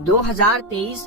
2023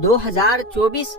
2024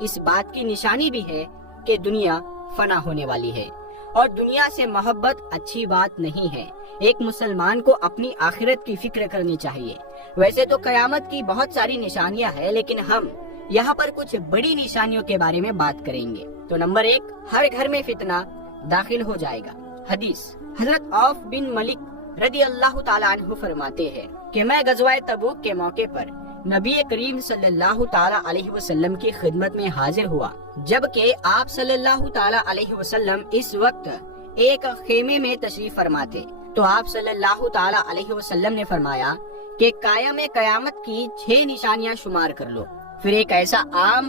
اس بات کی نشانی بھی ہے کہ دنیا فنا ہونے والی ہے اور دنیا سے محبت اچھی بات نہیں ہے۔ ایک مسلمان کو اپنی آخرت کی فکر کرنی چاہیے۔ ویسے تو قیامت کی بہت ساری نشانیاں ہیں، لیکن ہم یہاں پر کچھ بڑی نشانیوں کے بارے میں بات کریں گے۔ تو نمبر 1، ہر گھر میں فتنہ داخل ہو جائے گا۔ حدیث، حضرت عوف بن ملک رضی اللہ تعالیٰ عنہ فرماتے ہیں کہ میں غزوہ تبوک کے موقع پر نبی کریم صلی اللہ تعالیٰ علیہ وسلم کی خدمت میں حاضر ہوا، جبکہ آپ صلی اللہ تعالیٰ علیہ وسلم اس وقت ایک خیمے میں تشریف فرما تھے۔ تو آپ صلی اللہ تعالیٰ علیہ وسلم نے فرمایا کہ قائم قیامت کی 6 نشانیاں شمار کر لو، پھر ایک ایسا عام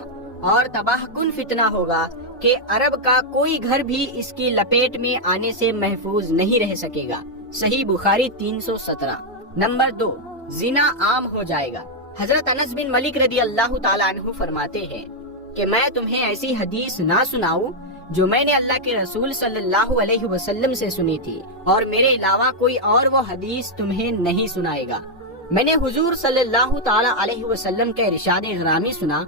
اور تباہ کن فتنہ ہوگا کہ عرب کا کوئی گھر بھی اس کی لپیٹ میں آنے سے محفوظ نہیں رہ سکے گا۔ صحیح بخاری 317۔ نمبر 2، زنا عام ہو جائے گا۔ حضرت انس بن مالک رضی اللہ تعالیٰ عنہ فرماتے ہیں کہ میں تمہیں ایسی حدیث نہ سناؤں جو میں نے اللہ کے رسول صلی اللہ علیہ وسلم سے سنی تھی، اور میرے علاوہ کوئی اور وہ حدیث تمہیں نہیں سنائے گا۔ میں نے حضور صلی اللہ تعالیٰ علیہ وسلم کا ارشاد گرامی سنا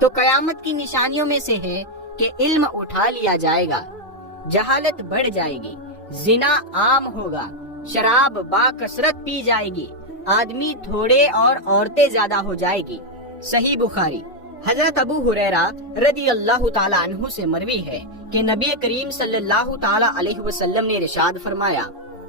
تو قیامت کی نشانیوں میں سے ہے کہ علم اٹھا لیا جائے گا، جہالت بڑھ جائے گی، زنا عام ہوگا، شراب با کثرت پی جائے گی، آدمی تھوڑے اور عورتیں زیادہ ہو جائے گی۔ صحیح بخاری۔ حضرت ابو ہریرہ رضی اللہ تعالیٰ عنہ سے مروی ہے کہ نبی کریم صلی اللہ تعالیٰ علیہ وسلم نے ارشاد فرمایا،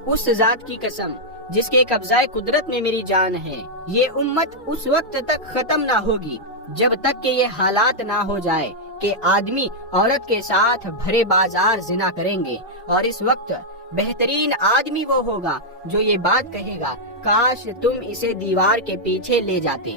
اس ذات کی قسم جس کے قبضہ قدرت میں میری جان ہے، یہ امت اس وقت تک ختم نہ ہوگی جب تک کہ یہ حالات نہ ہو جائے کہ آدمی عورت کے ساتھ بھرے بازار زنا کریں گے، اور اس وقت بہترین آدمی وہ ہوگا جو یہ بات کہے گا، کاش تم اسے دیوار کے پیچھے لے جاتے،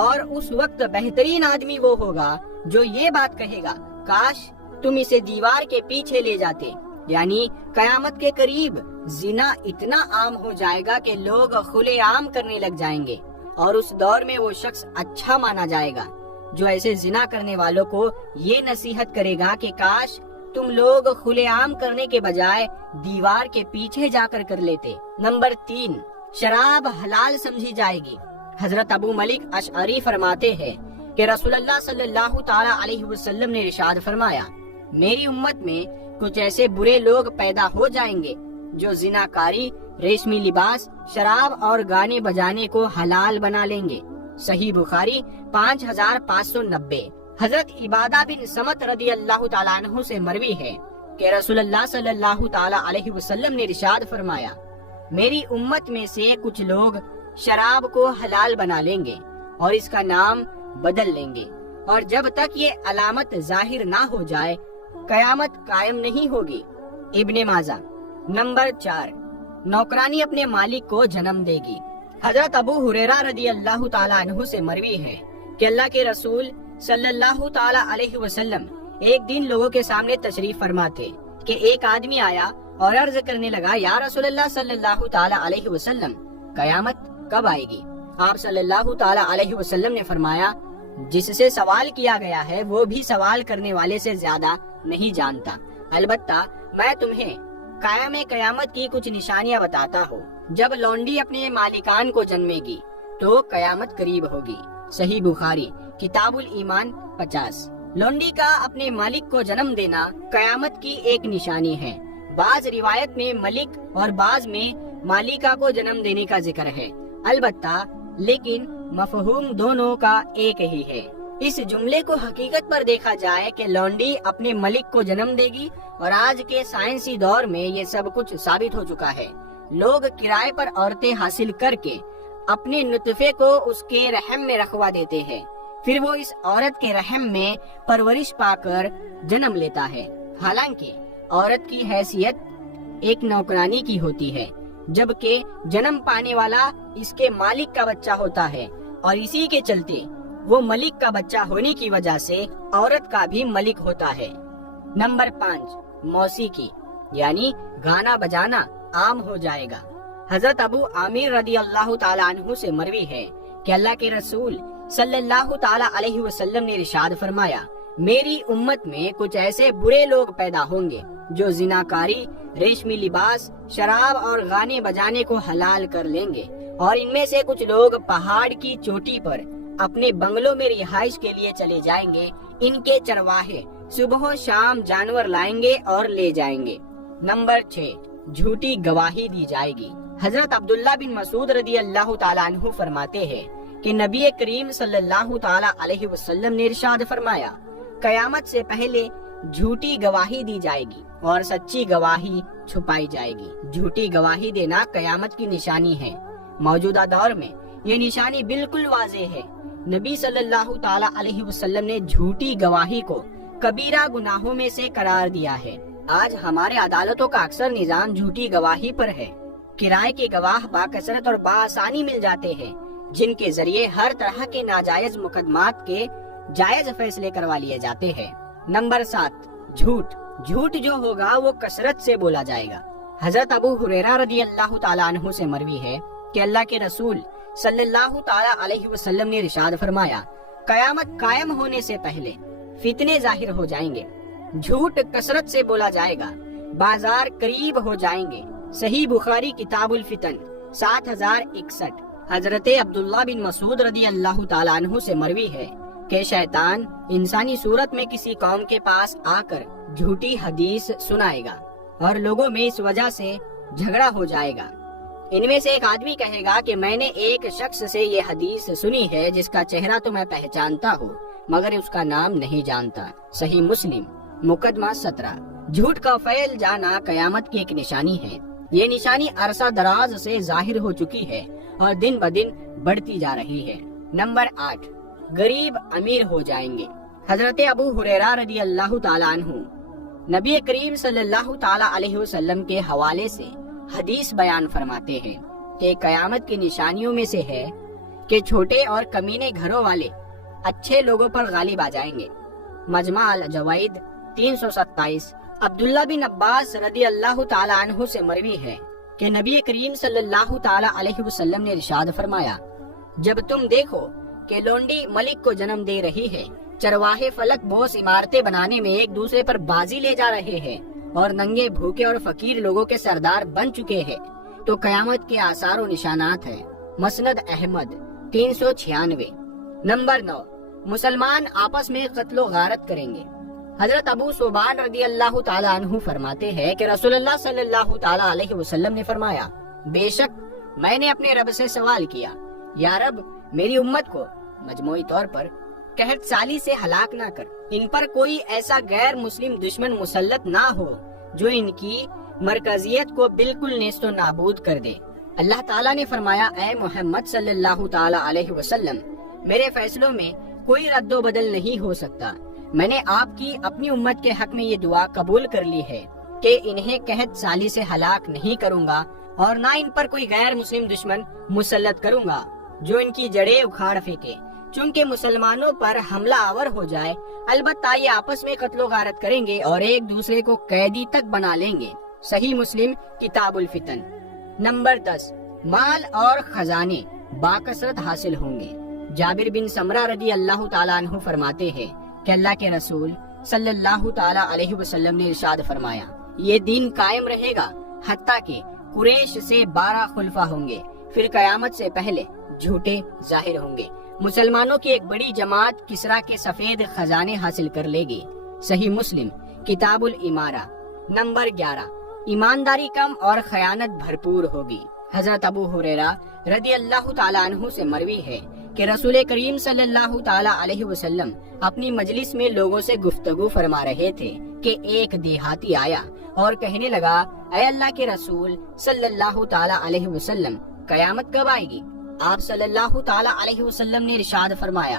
اور اس وقت بہترین آدمی وہ ہوگا جو یہ بات کہے گا، کاش تم اسے دیوار کے پیچھے لے جاتے۔ یعنی قیامت کے قریب زنا اتنا عام ہو جائے گا کہ لوگ کھلے عام کرنے لگ جائیں گے، اور اس دور میں وہ شخص اچھا مانا جائے گا جو ایسے زنا کرنے والوں کو یہ نصیحت کرے گا کہ کاش تم لوگ کھلے عام کرنے کے بجائے دیوار کے پیچھے جا کر لیتے۔ نمبر 3، شراب حلال سمجھی جائے گی۔ حضرت ابو ملک اشعری فرماتے ہیں کہ رسول اللہ صلی اللہ تعالیٰ علیہ وسلم نے ارشاد فرمایا، میری امت میں کچھ ایسے برے لوگ پیدا ہو جائیں گے جو زنا کاری، ریشمی لباس، شراب اور گانے بجانے کو حلال بنا لیں گے۔ صحیح بخاری 5590۔ حضرت عبادہ بن سمت رضی اللہ تعالیٰ عنہ سے مروی ہے کہ رسول اللہ صلی اللہ تعالیٰ علیہ وسلم نے ارشاد فرمایا، میری امت میں سے کچھ لوگ شراب کو حلال بنا لیں گے اور اس کا نام بدل لیں گے، اور جب تک یہ علامت ظاہر نہ ہو جائے قیامت قائم نہیں ہوگی۔ ابن ماجہ۔ نمبر 4، نوکرانی اپنے مالک کو جنم دے گی۔ حضرت ابو ہریرہ رضی اللہ تعالیٰ عنہ سے مروی ہے کہ اللہ کے رسول صلی اللہ تعالیٰ علیہ وسلم ایک دن لوگوں کے سامنے تشریف فرما تھے کہ ایک آدمی آیا اور عرض کرنے لگا، یا رسول اللہ صلی اللہ تعالیٰ علیہ وسلم، قیامت کب آئے گی؟ آپ صلی اللہ تعالیٰ علیہ وسلم نے فرمایا، جس سے سوال کیا گیا ہے وہ بھی سوال کرنے والے سے زیادہ نہیں جانتا، البتہ میں تمہیں قائم قیامت کی کچھ نشانیاں بتاتا ہوں۔ جب لونڈی اپنے مالکان کو جنمے گی تو قیامت قریب ہوگی۔ صحیح بخاری کتاب الایمان 50۔ لونڈی کا اپنے مالک کو جنم دینا قیامت کی ایک نشانی ہے۔ بعض روایت میں ملک اور بعض میں مالکہ کو جنم دینے کا ذکر ہے، البتہ لیکن مفہوم دونوں کا ایک ہی ہے۔ اس جملے کو حقیقت پر دیکھا جائے کہ لونڈی اپنے ملک کو جنم دے گی، اور آج کے سائنسی دور میں یہ سب کچھ ثابت ہو چکا ہے۔ لوگ کرائے پر عورتیں حاصل کر کے اپنے نطفے کو اس کے رحم میں رکھوا دیتے ہیں، پھر وہ اس عورت کے رحم میں پرورش پا کر جنم لیتا ہے۔ حالانکہ عورت کی حیثیت ایک نوکرانی کی ہوتی ہے، جبکہ جنم پانے والا اس کے مالک کا بچہ ہوتا ہے، اور اسی کے چلتے وہ ملک کا بچہ ہونے کی وجہ سے عورت کا بھی ملک ہوتا ہے۔ نمبر 5، موسیقی یعنی گانا بجانا عام ہو جائے گا۔ حضرت ابو عامر رضی اللہ تعالیٰ عنہ سے مروی ہے کہ اللہ کے رسول صلی اللہ تعالیٰ علیہ وسلم نے ارشاد فرمایا، میری امت میں کچھ ایسے برے لوگ پیدا ہوں گے جو زناکاری، ریشمی لباس، شراب اور گانے بجانے کو حلال کر لیں گے، اور ان میں سے کچھ لوگ پہاڑ کی چوٹی پر اپنے بنگلوں میں رہائش کے لیے چلے جائیں گے، ان کے چرواہے صبح و شام جانور لائیں گے اور لے جائیں گے۔ نمبر 6، جھوٹی گواہی دی جائے گی۔ حضرت عبداللہ بن مسعود رضی اللہ تعالیٰ عنہ فرماتے ہیں کہ نبی کریم صلی اللہ تعالیٰ علیہ وسلم نے ارشاد فرمایا، قیامت سے پہلے جھوٹی گواہی دی جائے گی اور سچی گواہی چھپائی جائے گی۔ جھوٹی گواہی دینا قیامت کی نشانی ہے۔ موجودہ دور میں یہ نشانی بالکل واضح ہے۔ نبی صلی اللہ تعالیٰ علیہ وسلم نے جھوٹی گواہی کو کبیرہ گناہوں میں سے قرار دیا ہے۔ آج ہمارے عدالتوں کا اکثر نظام جھوٹی گواہی پر ہے۔ کرائے کے گواہ باکثرت اور بآسانی مل جاتے ہیں، جن کے ذریعے ہر طرح کے ناجائز مقدمات کے جائز فیصلے کروا لیے جاتے ہیں۔ نمبر 7، جھوٹ جو ہوگا وہ کثرت سے بولا جائے گا۔ حضرت ابو ہریرہ رضی اللہ تعالیٰ عنہ سے مروی ہے کہ اللہ کے رسول صلی اللہ تعالیٰ علیہ وسلم نے ارشاد فرمایا، قیامت قائم ہونے سے پہلے فتنے ظاہر ہو جائیں گے، جھوٹ کثرت سے بولا جائے گا، بازار قریب ہو جائیں گے۔ صحیح بخاری کتاب الفتن 7061۔ حضرت عبداللہ بن مسعود رضی اللہ تعالیٰ عنہ سے مروی ہے کہ شیطان انسانی صورت میں کسی قوم کے پاس آ کر جھوٹی حدیث سنائے گا اور لوگوں میں اس وجہ سے جھگڑا ہو جائے گا۔ ان میں سے ایک آدمی کہے گا کہ میں نے ایک شخص سے یہ حدیث سنی ہے جس کا چہرہ تو میں پہچانتا ہوں مگر اس کا نام نہیں جانتا۔ صحیح مسلم مقدمہ 17۔ جھوٹ کا پھیل جانا قیامت کی ایک نشانی ہے۔ یہ نشانی عرصہ دراز سے ظاہر ہو چکی ہے اور دن بدن بڑھتی جا رہی ہے۔ نمبر 8، غریب امیر ہو جائیں گے۔ حضرت ابو ہریرہ رضی اللہ تعالیٰ عنہ نبی کریم صلی اللہ تعالیٰ علیہ وسلم کے حوالے سے حدیث بیان فرماتے ہیں کہ قیامت کی نشانیوں میں سے ہے کہ چھوٹے اور کمینے گھروں والے اچھے لوگوں پر غالب آ جائیں گے۔ مجمع الجوائد 327۔ عبداللہ بن عباس رضی اللہ تعالیٰ عنہ سے مروی ہے کہ نبی کریم صلی اللہ تعالیٰ علیہ وسلم نے ارشاد فرمایا، جب تم دیکھو کہ لونڈی ملک کو جنم دے رہی ہے، چرواہے فلک بوس عمارتیں بنانے میں ایک دوسرے پر بازی لے جا رہے ہیں اور ننگے بھوکے اور فقیر لوگوں کے سردار بن چکے ہیں، تو قیامت کے آثار و نشانات ہیں۔ مسند احمد 396۔ نمبر 9، مسلمان آپس میں قتل و غارت کریں گے۔ حضرت ابو ثوبان رضی اللہ تعالیٰ عنہ فرماتے ہیں کہ رسول اللہ صلی اللہ تعالیٰ علیہ وسلم نے فرمایا، بے شک میں نے اپنے رب سے سوال کیا، یا رب میری امت کو مجموعی طور پر قحط سالی سے ہلاک نہ کر، ان پر کوئی ایسا غیر مسلم دشمن مسلط نہ ہو جو ان کی مرکزیت کو بالکل نیست و نابود کر دے۔ اللہ تعالیٰ نے فرمایا، اے محمد صلی اللہ تعالیٰ علیہ وسلم، میرے فیصلوں میں کوئی رد و بدل نہیں ہو سکتا۔ میں نے آپ کی اپنی امت کے حق میں یہ دعا قبول کر لی ہے کہ انہیں قحط سالی سے ہلاک نہیں کروں گا اور نہ ان پر کوئی غیر مسلم دشمن مسلط کروں گا جو ان کی جڑیں اکھاڑ پھینکے۔ چونکہ مسلمانوں پر حملہ آور ہو جائے، البتہ یہ آپس میں قتل و غارت کریں گے اور ایک دوسرے کو قیدی تک بنا لیں گے۔ صحیح مسلم کتاب الفتن۔ نمبر 10، مال اور خزانے باکثرت حاصل ہوں گے۔ جابر بن سمرہ رضی اللہ تعالیٰ عنہ فرماتے ہیں کہ اللہ کے رسول صلی اللہ تعالیٰ علیہ وسلم نے ارشاد فرمایا، یہ دین قائم رہے گا حتیٰ کہ قریش سے 12 خلفاء ہوں گے، پھر قیامت سے پہلے جھوٹے ظاہر ہوں گے۔ مسلمانوں کی ایک بڑی جماعت کسرا کے سفید خزانے حاصل کر لے گی۔ صحیح مسلم کتاب الامارہ۔ نمبر 11، ایمانداری کم اور خیانت بھرپور ہوگی۔ حضرت ابو ہریرہ رضی اللہ تعالیٰ عنہ سے مروی ہے کہ رسول کریم صلی اللہ تعالیٰ علیہ وسلم اپنی مجلس میں لوگوں سے گفتگو فرما رہے تھے کہ ایک دیہاتی آیا اور کہنے لگا، اے اللہ کے رسول صلی اللہ تعالیٰ علیہ وسلم، قیامت کب آئے گی؟ آپ صلی اللہ تعالیٰ علیہ وسلم نے ارشاد فرمایا،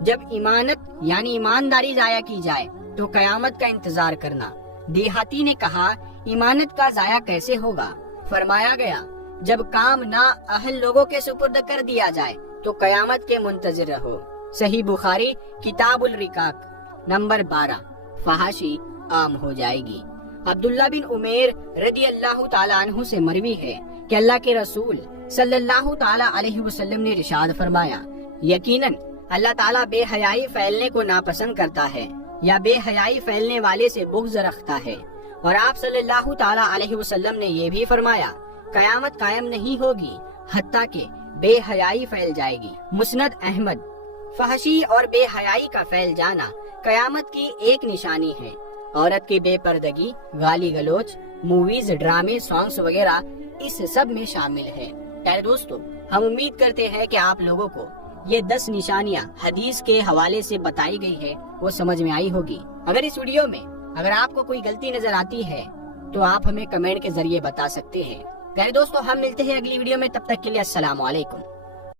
جب ایمانت یعنی ایمانداری ضائع کی جائے تو قیامت کا انتظار کرنا۔ دیہاتی نے کہا، ایمانت کا ضائع کیسے ہوگا؟ فرمایا گیا، جب کام نا اہل لوگوں کے سپرد کر دیا جائے تو قیامت کے منتظر رہو۔ صحیح بخاری کتاب الرقاق۔ نمبر 12، فحاشی عام ہو جائے گی۔ عبداللہ بن عمیر رضی اللہ تعالیٰ عنہ سے مروی ہے کہ اللہ کے رسول صلی اللہ تعالیٰ علیہ وسلم نے ارشاد فرمایا، یقیناً اللہ تعالیٰ بے حیائی پھیلنے کو ناپسند کرتا ہے یا بے حیائی پھیلنے والے سے بغض رکھتا ہے۔ اور آپ صلی اللہ تعالیٰ علیہ وسلم نے یہ بھی فرمایا، قیامت قائم نہیں ہوگی حتیٰ کہ بے حیائی پھیل جائے گی۔ مسند احمد۔ فحشی اور بے حیائی کا پھیل جانا قیامت کی ایک نشانی ہے۔ عورت کی بے پردگی، گالی گلوچ، موویز، ڈرامے، سانگز وغیرہ اس سب میں شامل ہے۔ پیارے دوستو، ہم امید کرتے ہیں کہ آپ لوگوں کو یہ 10 نشانیاں حدیث کے حوالے سے بتائی گئی ہے وہ سمجھ میں آئی ہوگی۔ اگر اس ویڈیو میں آپ کو کوئی غلطی نظر آتی ہے تو آپ ہمیں کمنٹ کے ذریعے بتا سکتے ہیں۔ پیارے دوستو، ہم ملتے ہیں اگلی ویڈیو میں، تب تک کے لیے السلام علیکم۔